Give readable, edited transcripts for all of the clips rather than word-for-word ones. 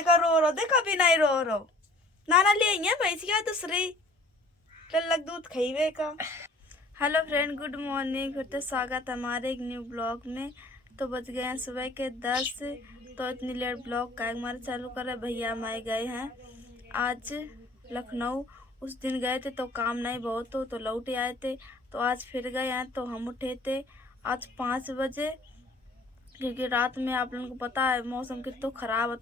का रो रो दे कभी नहीं रो रो नाना ले आई है भैंसिया दूसरी लग दूध खाइबे का। Hello friend, good morning. फिर तो स्वागत हमारे एक न्यू ब्लॉग में। तो बज गए हैं सुबह के 10। तो इतनी लेट ब्लॉग का हमारे चालू कर रहे भैया हमारे गए हैं आज लखनऊ। उस दिन गए थे तो काम नहीं बहुत तो लौट आए थे। तो आज फिर गए हैं तो हम उठे थे आज 5 बजे, क्योंकि रात में आप लोगों को पता है मौसम कितना खराब है।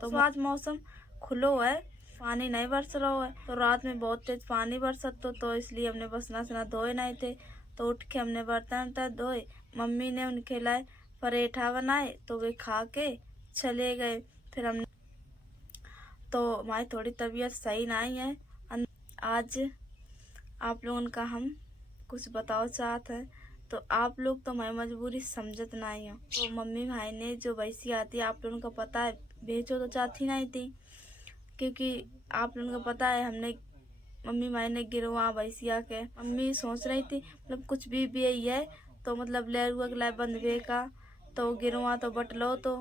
तो आज मौसम खुलो है, पानी नहीं बरस रहा है। तो रात में बहुत तेज पानी बरसा तो इसलिए हमने बसना सना धोए नहीं थे। तो उठ के हमने बर्तन धोए, मम्मी ने उनके लाए पराठा बनाए तो वे खा के चले गए। फिर हमने तो हमारी थोड़ी तबीयत सही नहीं है। आज आप लोगों का हम कुछ बताओ चाहते हैं तो आप लोग तो हमारी मजबूरी समझत नहीं हो। तो मम्मी भाई ने जो भैंसी आती है आप लोगों को पता है बेचो तो चाहती नहीं थी, क्योंकि आप लोगों को पता है हमने मम्मी भाई ने गिरवा भैंसिया के। मम्मी सोच रही थी मतलब कुछ भी यही है तो मतलब ले हुआ लाए बंधवे का तो गिरवा तो बट लो तो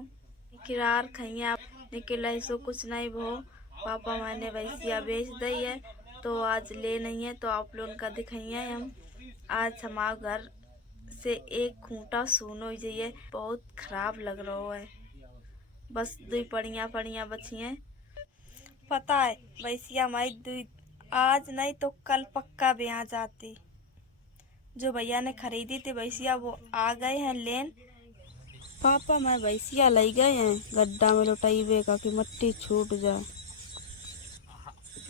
किरार खाइए आप निकल ऐसो कुछ नहीं भो। पापा मैंने भैंसिया बेच दी है तो आज ले नहीं है। तो आप लोगों का दिखाइए हम आज हमारे घर से एक खूंटा सुनो जाइए, बहुत खराब लग रहा है। बस दो पड़िया बची हैं। पता है भैंसिया हमारी दूध आज नहीं तो कल पक्का ब्याह जाती। जो भैया ने खरीदी थी भैंसिया वो आ गए हैं लेन। पापा मैं भैंसिया ले गए हैं गड्ढा में लुटाइबे का कि मट्टी छूट जाए।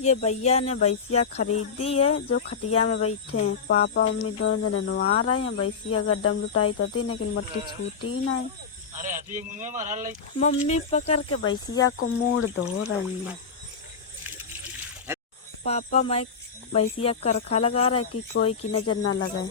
ये भैया ने भैंसिया खरीदी है जो खटिया में बैठे हैं। पापा मम्मी दोनों जने नवा रहे हैं। भैंसिया गड्ढा में लुटाई तो थी लेकिन मट्टी छूटी ही नहीं। मम्मी पकड़ के भैंसिया को मोड़ धो रही है। पापा मैं भैंसिया करखा लगा रहे कि कोई की नजर ना लगाए।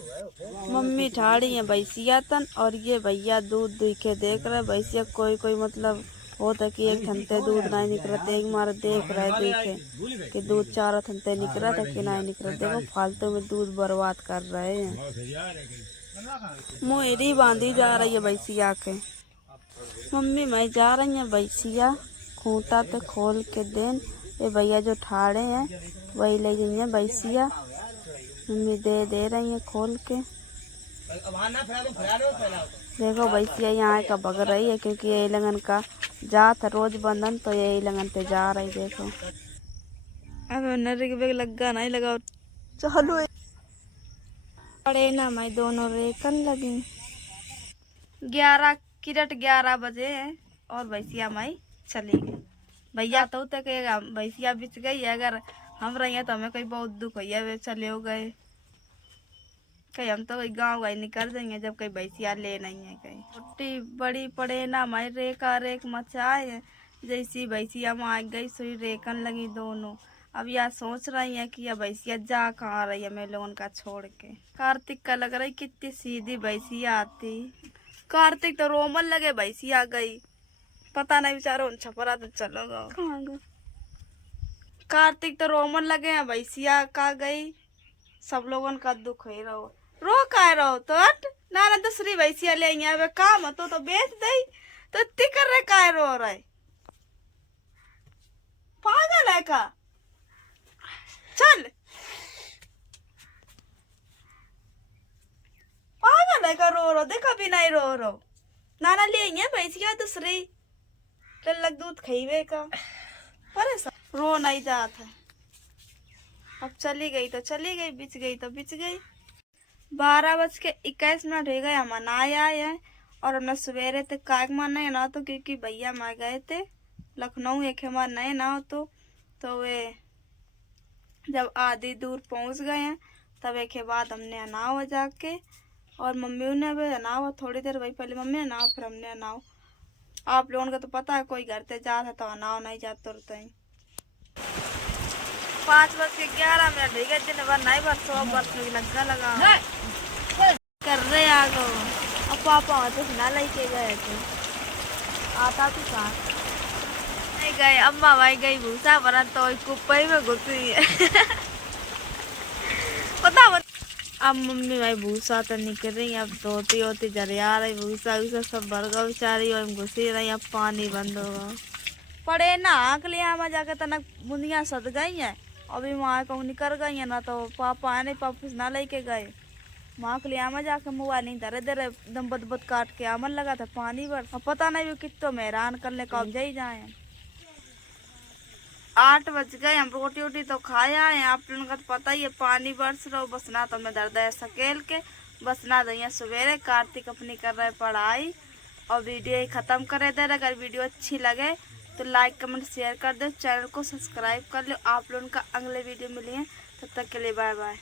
मम्मी ठाड़ी है भैंसिया तन और ये भैया दूध दुई के देख रहे भैंसिया कोई मतलब होता कि एक थनते दूध नहीं निकलते। एक मार देख रहे देखे कि दूध चारों थनते निकल था कि नहीं निकल। देखो फालतू में दूध बर्बाद कर रहे हैं। मुहरी बांधी जा रही है भैंसिया के। मम्मी मैं जा रही है भैंसिया खूंटा तो खोल के देन। ये भैया जो ठाड़े हैं वही ले गई है भैंसिया। मम्मी दे रही है खोल के। देखो भैंसिया यहाँ का भग रही है क्योंकि यही लगन का जात रोज बंधन तो यही लगन पे जा रही। देखो अब नरे के लगा नहीं लगा चलो पड़े ना मैं दोनों रेकन लगी। 11 बजे है और भैंसिया माई चली गई। भैया तो तक भैंसिया बिच गई। अगर हम रही हैं तो हमें कोई बहुत दुख हुई वे चले हो गए। कहीं हम तो गाँव गए निकल जाएंगे जब कहीं भैंसिया ले नहीं है। कहीं छोटी बड़ी पड़े ना हमारी रेक मचाए है। जैसी भैंसिया मार गई सुई रेकन लगी दोनों। अब यह सोच रही है कि यह भैंसिया जा कहाँ रही है मैं लोगों का छोड़ के। कार्तिक का लग रही कितनी सीधी भैंसिया आती। कार्तिक तो रोमन लगे भैंसिया गई। पता नहीं बेचारा उन छपरा तो चलो गो। कार्तिक तो रोमन लगे हैं भैंसिया का गई। सब लोगों का दुख ही रहो। रो का रहो तो ना दूसरी भैंसिया ले वे काम है तो बेच दई तो तिकर रहे का रो रहे। पागल है का चल पागल है का रो दे कभी नहीं रो नाना ले भैंसिया दूसरी लग दूध खाइबे का परेशान रो नहीं जाता। अब चली गई तो चली गई, बिच गई तो बिच गई। 12:21 हो गए हम नहाए आए हैं और हमने सवेरे तक काग मार नहीं ना तो क्योंकि भैया मार गए थे लखनऊ एक हमारे नए ना हो तो वे जब आधी दूर पहुंच गए हैं तब एक के बाद हमने अनाव जाके और मम्मी ने भी अनाव थोड़ी देर वही पहले मम्मी अनाव फिर हमने अनाव। आप लोगों का तो पता है कोई घर से जाता तो अनाव नहीं जाते रहते। 5:11 हो गए दिन भर नहीं बरसो बरस लगा कर रहे आ गो। अब पापा तो ना लेके गए थे आता तो कहाँ नहीं गए। अम्मा भाई गई भूसा भरा तो कुप्पे में घुसी है पता अब मम्मी भाई भूसा तो निकल रही। अब धोती होती जरिया रही भूसा सब भर गया बेचारी और घुसी रही। अब पानी बंद होगा। पड़े ना के लिए हमें जाके तनक बुंदियाँ सद गई हैं। अभी वहाँ कहूँ निकल गई है ना, तो पापा आए नहीं, पापा ना लेके गए। वहाँ के लिए आमा जाके मोबाइल नहीं धरे धरे एकदम बद काट के आमन लगा था पानी भर। और पता नहीं वो कितो में हैरान करने का जाई जाए। 8 बज गए, हम रोटी वोटी तो खाया है। आप लोगों का तो पता ही है पानी बरस रहा बस ना, तो मैं दर्द है सकेल के बस ना दैया सवेरे। कार्तिक अपनी कर रहे पढ़ाई और वीडियो ही ख़त्म करे दे रहे। अगर वीडियो अच्छी लगे तो लाइक कमेंट शेयर कर दो, चैनल को सब्सक्राइब कर लो। आप लोगों का अगले वीडियो मिलिए, तब तक के लिए बाय बाय।